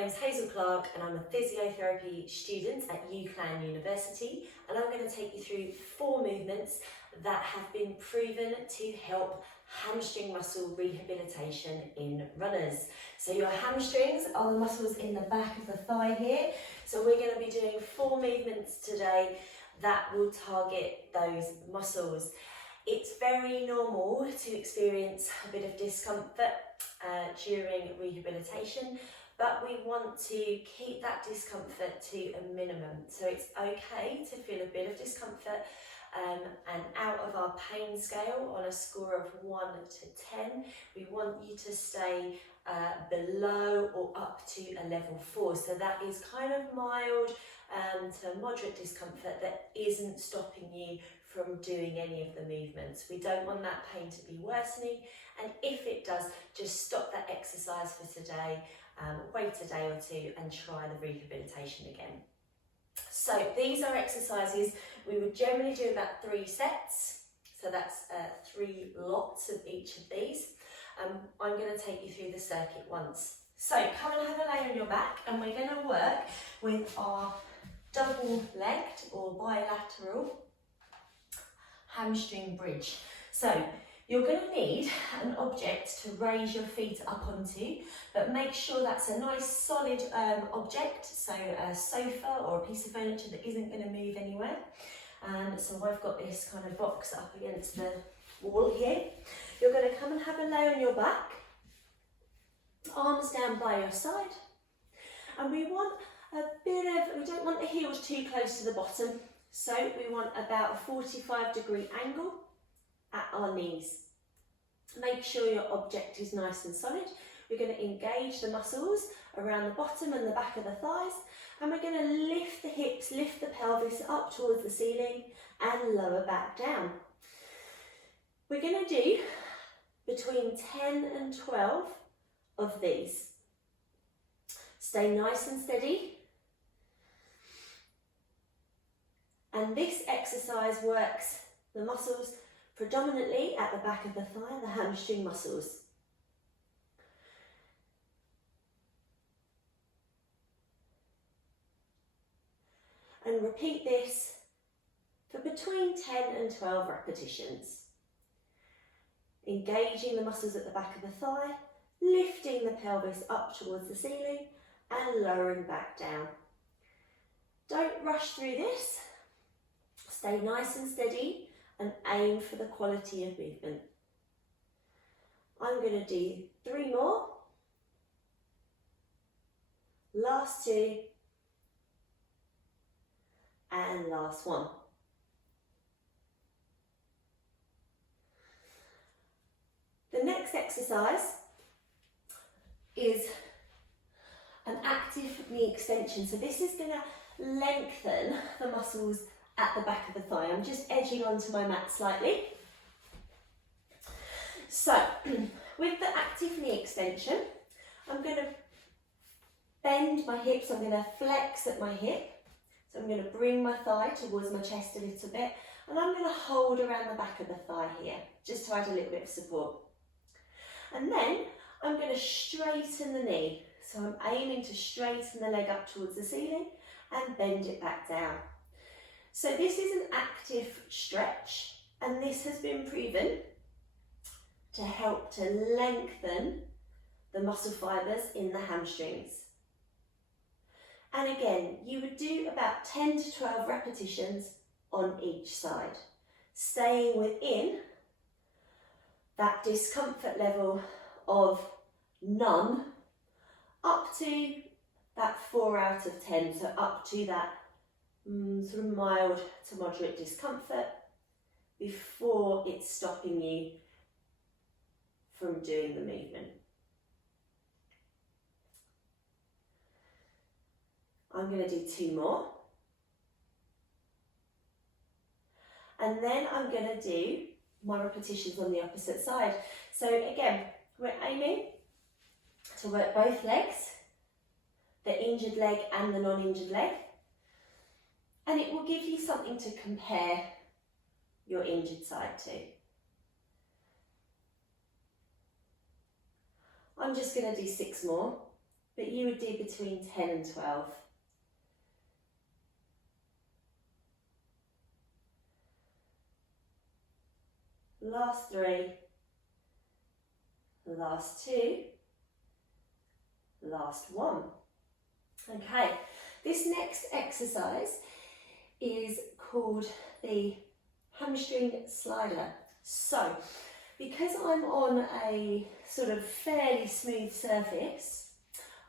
name's Hazel Clark and I'm a physiotherapy student at UCLAN University, and I'm going to take you through 4 movements that have been proven to help hamstring muscle rehabilitation in runners. So your hamstrings are the muscles in the back of the thigh here. So we're going to be doing 4 movements today that will target those muscles. It's very normal to experience a bit of discomfort during rehabilitation, but we want to keep that discomfort to a minimum. So it's okay to feel a bit of discomfort, and out of our pain scale on a score of 1 to 10, we want you to stay below or up to a level 4. So that is kind of mild to moderate discomfort that isn't stopping you from doing any of the movements. We don't want that pain to be worsening, and if it does, just stop that exercise for today, wait a day or 2 and try the rehabilitation again. So these are exercises we would generally do about 3 sets, so that's 3 lots of each of these. I'm going to take you through the circuit once. So come and have a lay on your back, and we're going to work with our double-legged or bilateral hamstring bridge. So you're going to need an object to raise your feet up onto, but make sure that's a nice solid object, so a sofa or a piece of furniture that isn't going to move anywhere. So I've got this kind of box up against the wall here. You're going to come and have a lay on your back, arms down by your side, and we want a bit of, we don't want the heels too close to the bottom, so we want about a 45-degree angle at our knees. Make sure your object is nice and solid. We're going to engage the muscles around the bottom and the back of the thighs, and we're going to lift the hips, lift the pelvis up towards the ceiling and lower back down. We're going to do between 10 and 12 of these. Stay nice and steady. And this exercise works the muscles predominantly at the back of the thigh, the hamstring muscles. And repeat this for between 10 and 12 repetitions. Engaging the muscles at the back of the thigh, lifting the pelvis up towards the ceiling and lowering back down. Don't rush through this. Stay nice and steady and aim for the quality of movement. I'm going to do 3 more. Last 2. And last 1. The next exercise is an active knee extension. So this is going to lengthen the muscles at the back of the thigh. I'm just edging onto my mat slightly. So with the active knee extension, I'm going to bend my hips, I'm going to flex at my hip. So I'm going to bring my thigh towards my chest a little bit, and I'm going to hold around the back of the thigh here, just to add a little bit of support. And then I'm going to straighten the knee. So I'm aiming to straighten the leg up towards the ceiling and bend it back down. So this is an active stretch, and this has been proven to help to lengthen the muscle fibres in the hamstrings. And again, you would do about 10 to 12 repetitions on each side, staying within that discomfort level of none up to that 4 out of 10, so up to that sort of mild to moderate discomfort before it's stopping you from doing the movement. I'm going to do 2 more. And then I'm going to do my repetitions on the opposite side. So again, we're aiming to work both legs, the injured leg and the non-injured leg. And it will give you something to compare your injured side to. I'm just going to do 6 more but you would do between 10 and 12. Last 3, last 2, last 1. Okay, this next exercise is called the hamstring slider. So, because I'm on a sort of fairly smooth surface,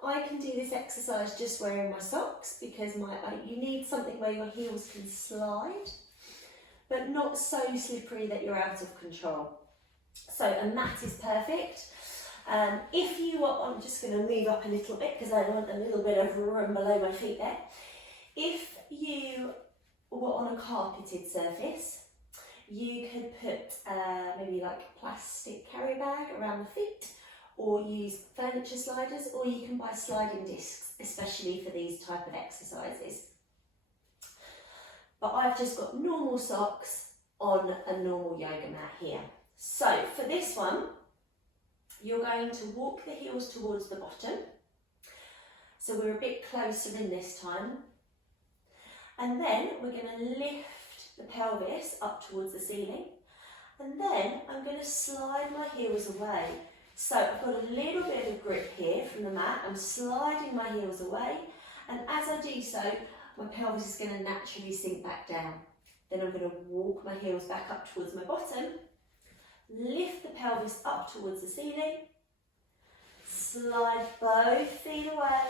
I can do this exercise just wearing my socks, because you need something where your heels can slide, but not so slippery that you're out of control. So a mat is perfect. If you want, I'm just going to move up a little bit because I want a little bit of room below my feet there. If you were on a carpeted surface, you could put maybe like a plastic carry bag around the feet, or use furniture sliders, or you can buy sliding discs, especially for these type of exercises. But I've just got normal socks on a normal yoga mat here. So for this one, you're going to walk the heels towards the bottom. So we're a bit closer in this time. And then we're going to lift the pelvis up towards the ceiling. And then I'm going to slide my heels away. So I've got a little bit of grip here from the mat. I'm sliding my heels away. And as I do so, my pelvis is going to naturally sink back down. Then I'm going to walk my heels back up towards my bottom. Lift the pelvis up towards the ceiling. Slide both feet away,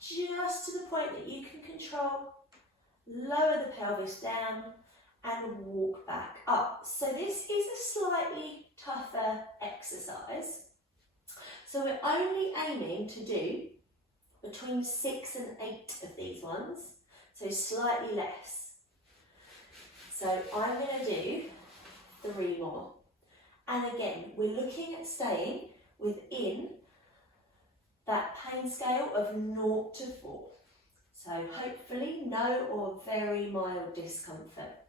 just to the point that you can control. Lower the pelvis down and walk back up. So this is a slightly tougher exercise. So we're only aiming to do between 6 and 8 of these ones, so slightly less. So I'm going to do 3 more. And again, we're looking at staying within that pain scale of 0 to 4. So hopefully no or very mild discomfort.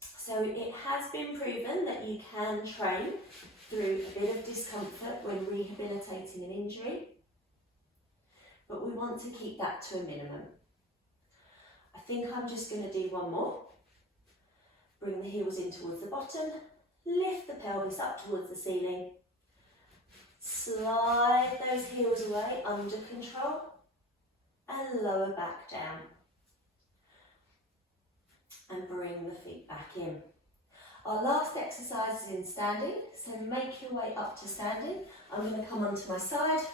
So it has been proven that you can train through a bit of discomfort when rehabilitating an injury, but we want to keep that to a minimum. I think I'm just going to do 1 more. Bring the heels in towards the bottom, lift the pelvis up towards the ceiling, slide those heels away under control, and lower back down. And bring the feet back in. Our last exercise is in standing, so make your way up to standing. I'm going to come onto my side,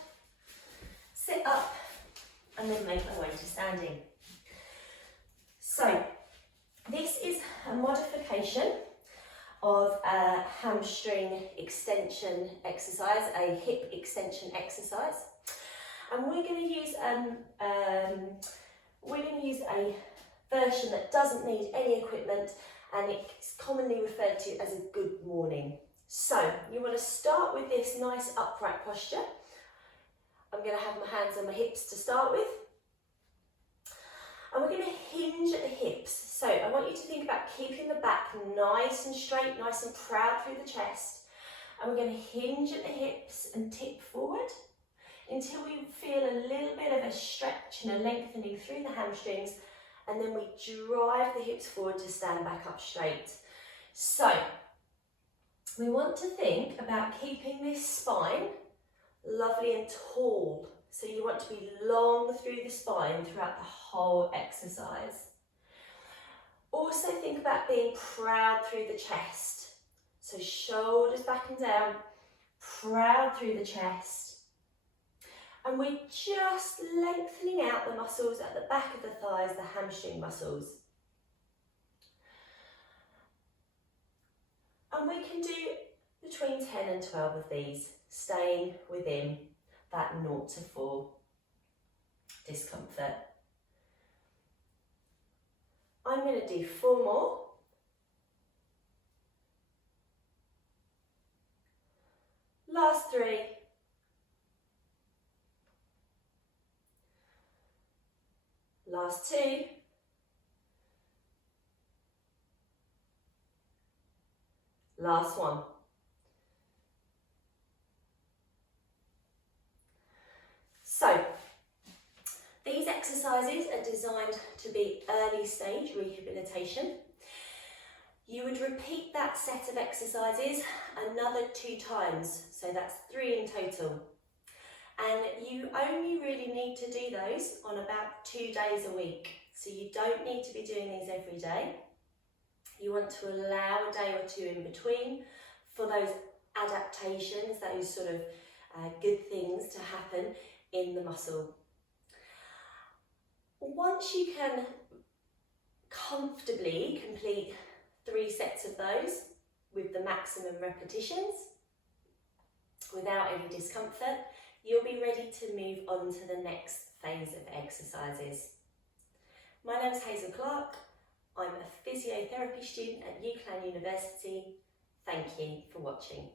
sit up, and then make my way to standing. So, this is a modification of a hamstring extension exercise, a hip extension exercise. And we're going to use a version that doesn't need any equipment, and it's commonly referred to as a good morning. So you want to start with this nice upright posture. I'm going to have my hands on my hips to start with. And we're going to hinge at the hips. So I want you to think about keeping the back nice and straight, nice and proud through the chest. And we're going to hinge at the hips and tip forward until we feel a little bit of a stretch and a lengthening through the hamstrings. And then we drive the hips forward to stand back up straight. So we want to think about keeping this spine lovely and tall. So you want to be long through the spine throughout the whole exercise. Also think about being proud through the chest. So shoulders back and down, proud through the chest. And we're just lengthening out the muscles at the back of the thighs, the hamstring muscles. And we can do between 10 and 12 of these, staying within that 0 to 4 discomfort. I'm going to do 4 more. Last 3. Last 2. Last 1. exercises are designed to be early stage rehabilitation. You would repeat that set of exercises another 2 times, so that's 3 in total. And you only really need to do those on about 2 days a week. So you don't need to be doing these every day. You want to allow a day or 2 in between for those adaptations, those sort of good things to happen in the muscle. Once you can comfortably complete 3 sets of those with the maximum repetitions without any discomfort, you'll be ready to move on to the next phase of exercises. My name is Hazel Clark. I'm a physiotherapy student at UCLAN University. Thank you for watching.